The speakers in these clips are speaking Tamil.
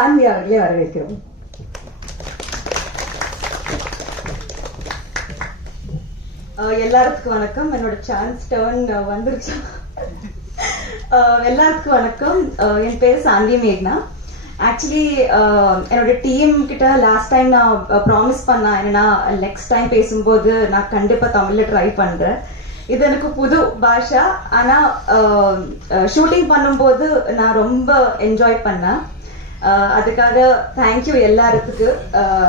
காந்தி அவர்களை வரவேற்கிறோம். அஹ் எல்லாருக்கும் வணக்கம். என்னோட சான்ஸ் டேர்ன் வந்துருச்சு? எல்லாருக்கும் வணக்கம். என் பேர் சாந்தி மேக்னா. ஆக்சுவலி என்னோட டீம் கிட்ட லாஸ்ட் டைம் நான் ப்ராமிஸ் பண்ணேன் என்னன்னா நெக்ஸ்ட் டைம் பேசும்போது நான் கண்டிப்பா தமிழ்ல ட்ரை பண்றேன். இது எனக்கு புது பாஷா. ஆனா ஷூட்டிங் பண்ணும்போது நான் ரொம்ப என்ஜாய் பண்ணேன். அதுக்காக தேங்க்யூ எல்லாத்துக்கு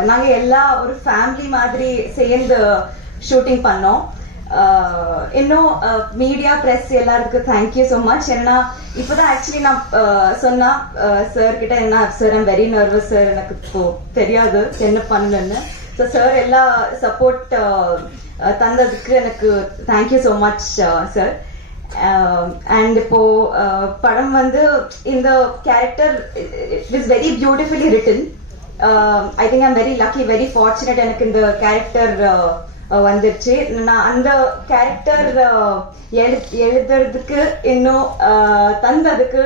நாங்க எல்லா ஒரு ஃபேமிலி மாதிரி சேர்ந்து ஷூட்டிங் பண்ணோம். இன்னும் மீடியா பிரஸ் எல்லாத்துக்கும் தேங்க்யூ ஸோ மச் ஏன்னா இப்போதான் ஆக்சுவலி நான் சொன்னா சார் கிட்ட என்ன sir I'm very nervous sir எனக்கு இப்போ தெரியாது என்ன பண்ணணும்னு. ஸோ சார் எல்லா சப்போர்ட் தந்ததுக்கு எனக்கு thank you so much sir and இப்போ படம் வந்து இந்த character it is very beautifully written I think I'm very lucky very fortunate எனக்கு இந்த கேரக்டர் uh, uh, வந்துருச்சு. நான் அந்த கேரக்டர் uh, எழுதுறதுக்கு இன்னும் தந்ததுக்கு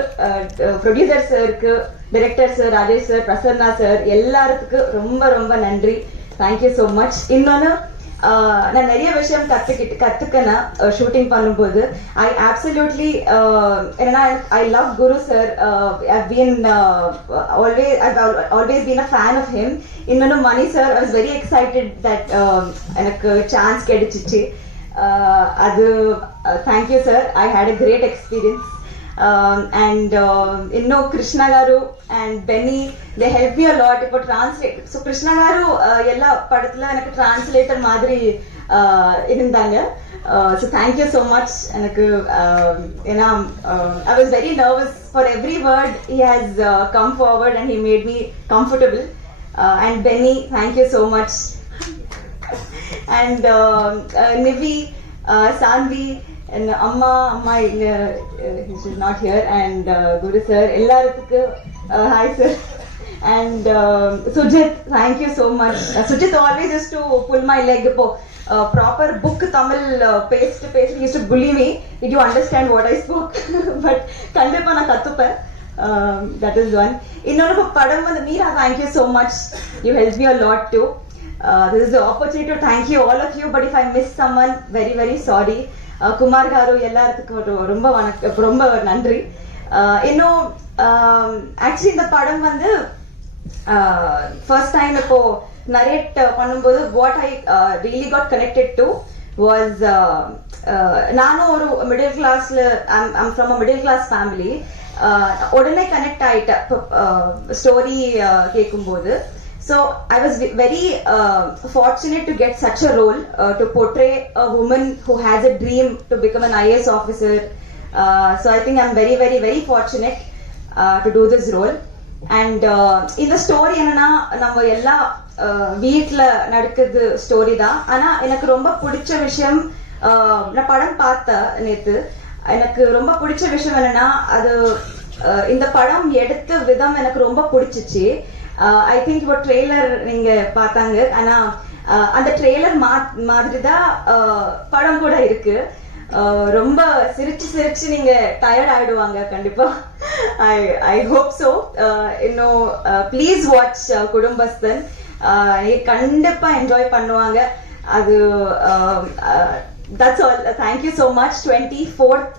ப்ரொடியூசர் சாருக்கு director sir Rajesh sir Prasanna sir எல்லாருக்கும் ரொம்ப ரொம்ப நன்றி. தேங்க்யூ ஸோ மச் இன்னொன்னு நான் நிறைய விஷயம் கத்துக்கிட்டு கத்துக்கினேன் ஷூட்டிங் பண்ணும்போது ஐ ஆப்சல்யூட்லி என்னன்னா I love Guru sir been always always been a fan of him இன்னொன்று Mani sir I was very excited that எனக்கு சான்ஸ் கிடைச்சிச்சு. அது thank you sir I had a great experience and ఎన్నో Krishna garu and Benny they help you lot ఇప్పుడు ట్ராన్స్లేట్ ஸோ கிருஷ்ணா காரு எல்லா படத்துல எனக்கு டிரான்ஸ்லேட்டர் மாதிரி இருந்தாங்க ஸோ தேங்க்யூ ஸோ மச் எனக்கு ஏன்னா I was very nervous for every word he has come forward and he made me comfortable and Benny thank you so much and Nivi Shanti and அம்மா அம்மா இங்க is not here and Guru sir எல்லாருக்கும் hi sir and Sujith thank you so much Sujith always is to pull my leg இப்போ ப்ராப்பர் புக் தமிழ் பேசிட்டு பேசிட்டு use to pull me it you understand what I spoke but கண்டிப்பாக நான் கற்றுப்பேன் தட் இஸ் ஒன் இன்னொன்று இப்போ படம் வந்து Meera thank you so much you help you lot too Uh, this is the opportunity to thank you all of you but if i miss someone very very sorry. Uh, Kumar garu எல்லாத்துக்கும் ரொம்ப வணக்கம் ரொம்ப நன்றி. Uh, இன்னும் um, ஆக்சுவலி இந்த படம் வந்து uh, ஃபர்ஸ்ட் டைம் இப்போ நரேட் பண்ணும்போது what I really got connected to was நானும் ஒரு மிடில் கிளாஸ்ல I'm from a middle class family உடனே கனெக்ட் ஆயிட்டேன் ஸ்டோரி கேட்கும்போது So I was very uh, fortunate to get such a role uh, to portray a woman who has a dream to become an IS officer. Uh, so I think I'm very, very, very fortunate uh, to do this role. And uh, இந்த ஸ்டோரி என்னன்னா நம்ம எல்லா வீட்டில் நடக்குது ஸ்டோரி தான் ஆனால் எனக்கு ரொம்ப பிடிச்ச விஷயம் நான் படம் பார்த்தேன் நேற்று எனக்கு ரொம்ப பிடிச்ச விஷயம் என்னன்னா அது இந்த படம் எடுத்த விதம் எனக்கு ரொம்ப பிடிச்சிச்சு ஐ திங்க் இப்போ ட்ரெய்லர் நீங்க பார்த்தாங்க. ஆனா uh, அந்த ட்ரெய்லர் மாதிரி தான் uh, படம் கூட இருக்கு. Uh, ரொம்ப சிரிச்சு சிரிச்சு நீங்க டயர்ட் ஆயிடுவாங்க கண்டிப்பா. ஐ ஐ ஹோப் ஸோ இன்னும் ப்ளீஸ் வாட்ச் குடும்பஸ்தன். கண்டிப்பா என்ஜாய் பண்ணுவாங்க. அது that's all thank you so much twenty fourth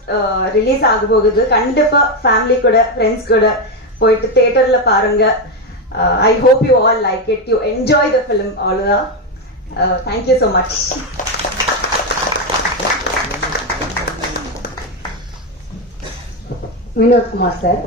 release ஆக போகுது. கண்டிப்பா ஃபேமிலி கூட ஃப்ரெண்ட்ஸ் கூட போயிட்டு தியேட்டர்ல பாருங்க I hope you all like it you enjoy the film அவ்வளோதான் thank you so much Vinod Kumar sir